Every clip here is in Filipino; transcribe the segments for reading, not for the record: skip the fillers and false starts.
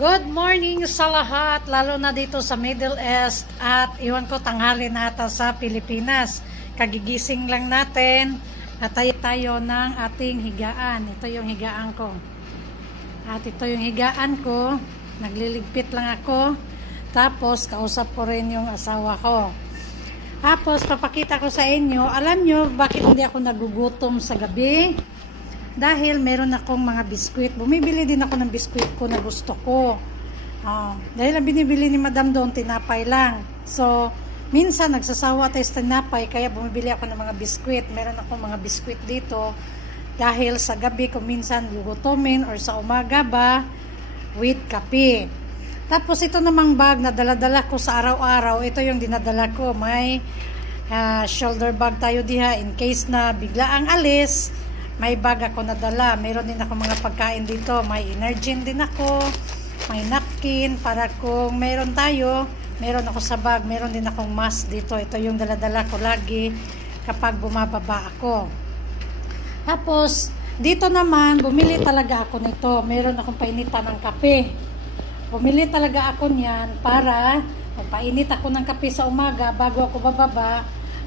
Good morning sa lahat, lalo na dito sa Middle East at iwan ko tanghali na ata sa Pilipinas. Kagigising lang natin at tayo ng ating higaan. Ito yung higaan ko. At ito yung higaan ko. Nagliligpit lang ako. Tapos kausap ko rin yung asawa ko. Tapos papakita ko sa inyo, alam nyo bakit hindi ako nagugutom sa gabi? Dahil meron akong mga biskwit. Bumibili din ako ng biskwit ko na gusto ko. Dahil ang binibili ni Madam doon, tinapay lang. So, minsan nagsasawa tayo sa tinapay, kaya bumibili ako ng mga biskwit. Meron akong mga biskwit dito. Dahil sa gabi ko minsan gugutomin or sa umaga ba, with kape. Tapos ito namang bag na dala-dala ko sa araw-araw. Ito yung dinadala ko. May shoulder bag tayo diha in case na bigla ang alis. May bag ako nadala. Meron din ako mga pagkain dito. May Energin din ako. May napkin. Para kung meron tayo, meron ako sa bag. Meron din akong mask dito. Ito yung daladala ko lagi kapag bumababa ako. Tapos, dito naman, bumili talaga ako nito. Meron akong painitan ng kape. Bumili talaga ako niyan para painit ako ng kape sa umaga bago ako bababa.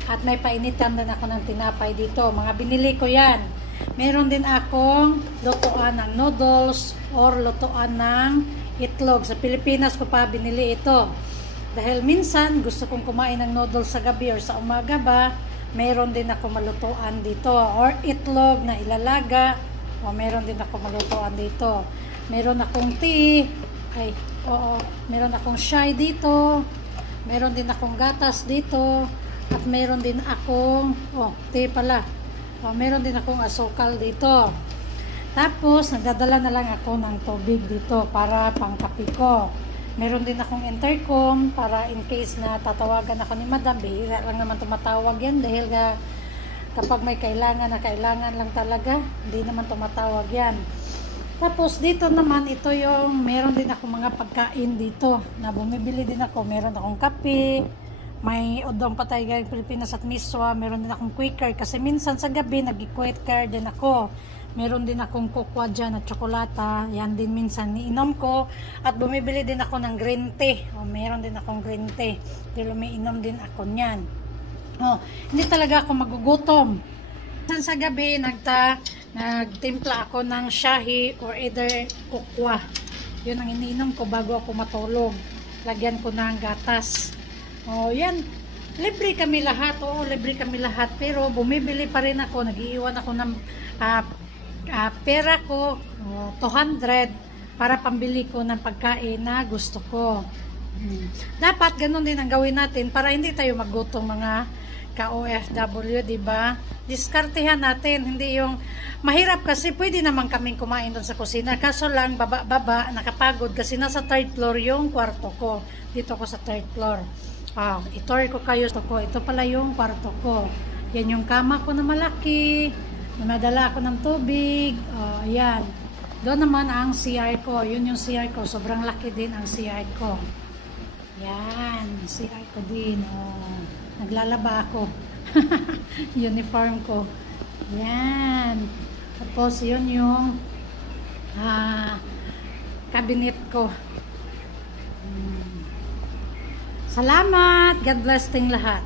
At may painitan din ako ng tinapay dito. Mga binili ko yan. Meron din akong lutuan ng noodles or lutuan ng itlog. Sa Pilipinas ko pa binili ito. Dahil minsan gusto kong kumain ng noodles sa gabi or sa umaga ba, meron din ako malutuan dito. Or itlog na ilalaga. O meron din ako malutuan dito. Meron akong tea. Meron akong chai dito. Meron din akong gatas dito. At meron din akong, tea pala. Meron din akong asukal dito. Tapos, nagdadala na lang ako ng tubig dito para pangkape ko. Meron din akong intercom para in case na tatawagan ako ni Madam. Bihira lang naman tumatawag yan dahil kapag may kailangan na kailangan lang talaga, hindi naman tumatawag yan. Tapos, dito naman, ito yung meron din akong mga pagkain dito na bumibili din ako. Meron akong kape. May odong patay galing Pilipinas at miswa. Meron din akong Quaker kasi minsan sa gabi nag-Quaker din ako. Meron din akong kokwa dyan at tsokolata. Yan din minsan niinom ko. At bumibili din ako ng green tea. Meron din akong green tea. Dahil umiinom din ako nyan. Hindi talaga ako magugutom. Minsan sa gabi nagtimpla ako ng shahi or either kokwa. Yun ang iniinom ko bago ako matulog. Lagyan ko ng gatas. Yan. Libre kami lahat. Libre kami lahat. Pero bumibili pa rin ako. Nag-iiwan ako ng pera ko, 200 para pambili ko ng pagkain na gusto ko. Dapat ganun din ang gawin natin para hindi tayo magutom mga ka-OFW, diba? Diskartehan natin. Hindi yung mahirap kasi pwede naman kaming kumain doon sa kusina. Kaso lang, baba, nakapagod kasi nasa 3rd floor yung kwarto ko. Dito ko sa 3rd floor. Itour ko kayo. Ito pala yung kwarto ko. Yan yung kama ko na malaki. Madala ako ng tubig. Ayan. Doon naman ang CR ko. Yun yung CR ko. Sobrang laki din ang CR ko. Yan. CR ko din. Naglalaba ako. Uniform ko. Yan. Tapos yun yung cabinet ko. Salamat. God bless ting lahat.